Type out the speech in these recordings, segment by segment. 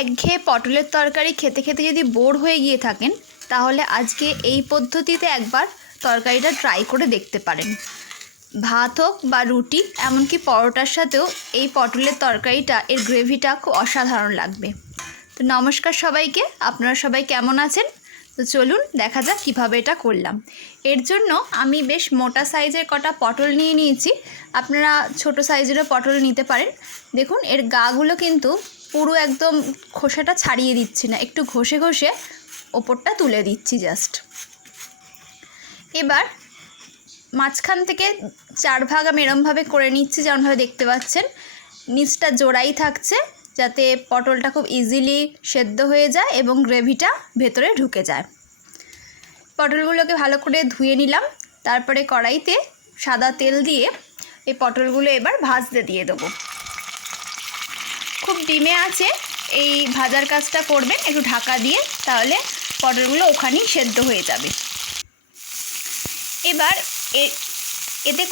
একঘেয়ে পটলের তরকারি খেতে খেতে যদি বোর হয়ে গিয়ে থাকেন তাহলে আজকে এই পদ্ধতিতে একবার তরকারিটা ট্রাই করে দেখতে পারেন। ভাত হোক বা রুটি এমনকি পরোটার সাথেও এই পটলের তরকারিটা এর গ্রেভিটা খুব অসাধারণ লাগবে। তো নমস্কার সবাইকে, আপনারা সবাই কেমন আছেন? তো চলুন দেখা যাক কীভাবে এটা করলাম। এর জন্য আমি বেশ মোটা সাইজের কটা পটল নিয়ে নিয়েছি। আপনারা ছোট সাইজেরও পটল নিতে পারেন। দেখুন এর গাগুলো কিন্তু পুরো একদম খোসাটা ছাড়িয়ে দিচ্ছি না, একটু ঘষে ঘষে ওপরটা তুলে দিচ্ছি জাস্ট। এবার মাঝখান থেকে 4 ভাগ আমি এরমভাবে করে নিচ্ছি, যেমনভাবে দেখতে পাচ্ছেন। নিচটা জোড়াই থাকছে যাতে পটলটা খুব ইজিলি সেদ্ধ হয়ে যায় এবং গ্রেভিটা ভেতরে ঢুকে যায়। পটলগুলোকে ভালো করে ধুয়ে নিলাম, তারপরে কড়াইতে সাদা তেল দিয়ে এই পটলগুলো এবার ভাজতে দিয়ে দেবো। খুব ডিমে আছে এই ভাজার কাজটা করবেন, একটু ঢাকা দিয়ে, তাহলে পটলগুলো ওখানেই সেদ্ধ হয়ে যাবে। এবার এতে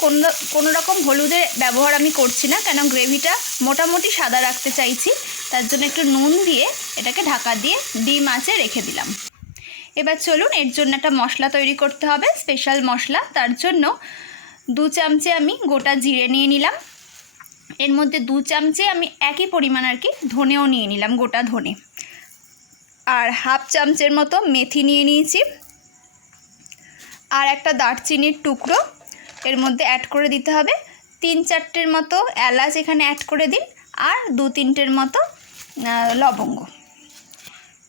কোনো রকম হলুদের ব্যবহার আমি করছি না, কেন গ্রেভিটা মোটামুটি সাদা রাখতে চাইছি। তার জন্য একটু নুন দিয়ে এটাকে ঢাকা দিয়ে ডিম আঁচে রেখে দিলাম। এবার চলুন এর জন্য একটা মশলা তৈরি করতে হবে, স্পেশাল মশলা। তার জন্য 2 চামচে আমি গোটা জিরে নিয়ে নিলাম। এর মধ্যে 2 চামচে আমি একই পরিমাণ ধনেও নিয়ে নিলাম, গোটা ধনে। আর হাফ চামচের মতো মেথি নিয়ে নিয়েছি। আর একটা দারচিনির টুকরো এর মধ্যে অ্যাড করে দিতে হবে। 3-4টের মতো এলাচ এখানে অ্যাড করে দিন, আর 2-3টের মতো লবঙ্গ।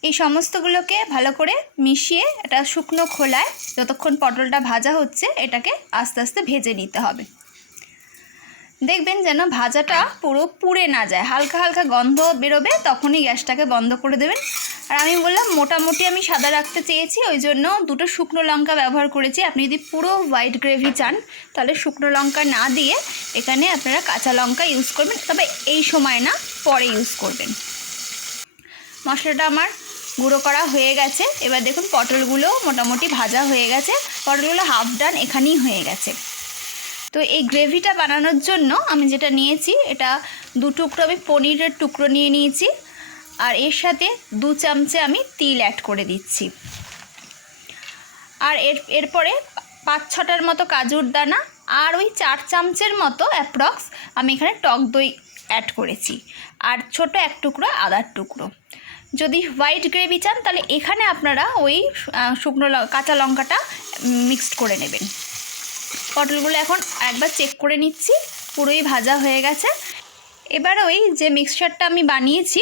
এই সমস্তগুলোকে ভালো করে মিশিয়ে এটা শুকনো খোলায় যতক্ষণ পটলটা ভাজা হচ্ছে এটাকে আস্তে আস্তে ভেজে নিতে হবে। দেখবেন যেন ভাজাটা পুরো পুড়ে না যায়, হালকা হালকা গন্ধ বেরোবে, তখনই গ্যাসটাকে বন্ধ করে দেবেন। আর আমি বললাম মোটামুটি আমি সাদা রাখতে চেয়েছি, ওই জন্য 2টো শুকনো লঙ্কা ব্যবহার করেছি। আপনি যদি পুরো হোয়াইট গ্রেভি চান তাহলে শুকনো লঙ্কা না দিয়ে এখানে আপনারা কাঁচা লঙ্কা ইউজ করবেন, তবে এই সময় না, পরে ইউজ করবেন। মশলাটা আমার গুঁড়ো করা হয়ে গেছে। এবার দেখুন পটলগুলো মোটামুটি ভাজা হয়ে গেছে, পটলগুলো হাফ ডান এখানেই হয়ে গেছে। তো এই গ্রেভিটা বানানোর জন্য আমি যেটা নিয়েছি, এটা 2 টুকরো আমি পনিরের টুকরো নিয়ে নিয়েছি, আর এর সাথে 2 চামচে আমি তিল অ্যাড করে দিচ্ছি। আর এরপরে 5-6টার মতো কাজুর দানা, আর ওই 4 চামচের মতো অ্যাপ্রক্স আমি এখানে টক দই অ্যাড করেছি, আর ছোট 1 টুকরো আদার টুকরো। যদি হোয়াইট গ্রেভি চান তাহলে এখানে আপনারা ওই শুকনো কাঁচা লঙ্কাটা মিক্সড করে নেবেন। পটলগুলো এখন একবার চেক করে নিচ্ছি, পুরোই ভাজা হয়ে গেছে। এবার ওই যে মিক্সচারটা আমি বানিয়েছি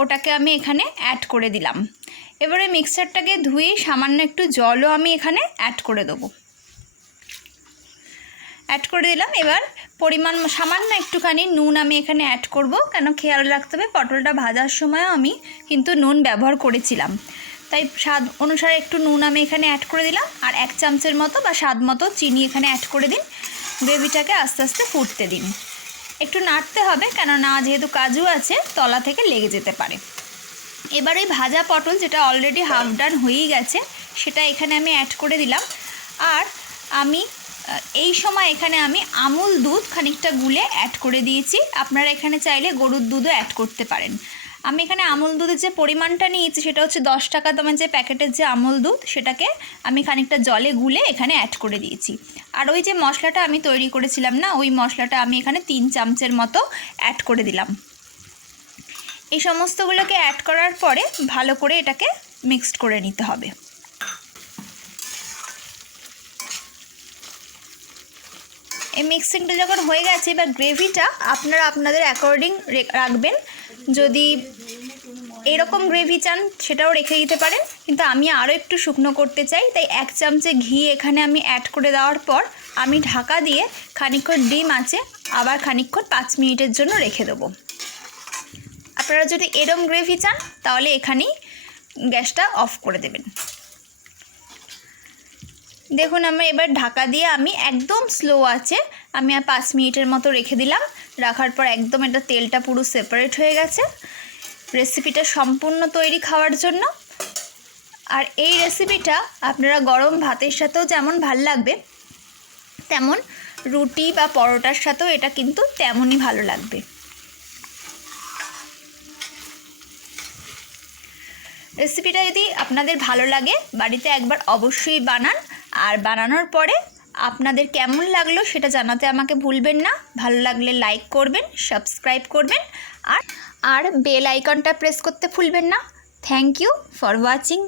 ওটাকে আমি এখানে অ্যাড করে দিলাম। এবারে মিক্সচারটাকে ধুয়ে সামান্য একটু জলও আমি এখানে অ্যাড করে দেবো। অ্যাড করে দিলাম। এবার পরিমাণ সামান্য একটুখানি নুন আমি এখানে অ্যাড করব, কেন খেয়াল রাখতে হবে পটলটা ভাজার সময়ও আমি কিন্তু নুন ব্যবহার করেছিলাম, তাই স্বাদ অনুসারে একটু নুন আমি এখানে অ্যাড করে দিলাম। আর 1 চামচের মতো বা স্বাদ মতো চিনি এখানে অ্যাড করে দিন। গ্রেভিটাকে আস্তে আস্তে ফুটতে দিন, একটু নাড়তে হবে, কেননা যেহেতু কাজু আছে তলা থেকে লেগে যেতে পারে। এবার এই ভাজা পটল যেটা অলরেডি হাফ ডান হয়েই গেছে সেটা এখানে আমি অ্যাড করে দিলাম। আর আমি এই সময় এখানে আমি আমুল দুধ খানিকটা গুলে অ্যাড করে দিয়েছি। আপনারা এখানে চাইলে গরুর দুধও অ্যাড করতে পারেন। আমি এখানে আমুল দুধের যে পরিমাণটা নিয়েছি সেটা হচ্ছে 10 টাকা দামের যে প্যাকেটের যে আমুল দুধ, সেটাকে আমি খানিকটা জলে গুলে এখানে অ্যাড করে দিয়েছি। আর ওই যে মশলাটা আমি তৈরি করেছিলাম না, ওই মশলাটা আমি এখানে 3 চামচের মতো অ্যাড করে দিলাম। এই সমস্তগুলোকে অ্যাড করার পরে ভালো করে এটাকে মিক্সড করে নিতে হবে। এই মিক্সিংটা যখন হয়ে গেছে, এবার গ্রেভিটা আপনারা আপনাদের অ্যাকর্ডিং রাখবেন। যদি এরকম গ্রেভি চান সেটাও রেখে দিতে পারেন, কিন্তু আমি আরও একটু শুকনো করতে চাই, তাই 1 চামচে ঘি এখানে আমি অ্যাড করে দেওয়ার পর আমি ঢাকা দিয়ে খানিকক্ষণ ডিম আছে আবার খানিকক্ষণ 5 মিনিটের জন্য রেখে দেবো। আপনারা যদি এরম গ্রেভি চান তাহলে এখানেই গ্যাসটা অফ করে দেবেন। দেখুন আমি এবার ঢাকা দিয়ে আমি একদম স্লো আছে আমি আর 5 মিনিটের মতো রেখে দিলাম। রাখার পর একদম এটা তেলটা পুরো সেপারেট হয়ে গেছে। রেসিপিটা সম্পূর্ণ তৈরি খাওয়ার জন্য। আর এই রেসিপিটা আপনারা গরম ভাতের সাথেও যেমন ভাল লাগবে, তেমন রুটি বা পরোটার সাথেও এটা কিন্তু তেমনই ভালো লাগবে। রেসিপিটা যদি আপনাদের ভালো লাগে বাড়িতে একবার অবশ্যই বানান, আর বানানোর পরে আপনাদের কেমন লাগলো সেটা জানাতে আমাকে ভুলবেন না। ভালো লাগলে লাইক করবেন, সাবস্ক্রাইব করবেন, আর বেল আইকনটা প্রেস করতে ভুলবেন না। Thank you for watching.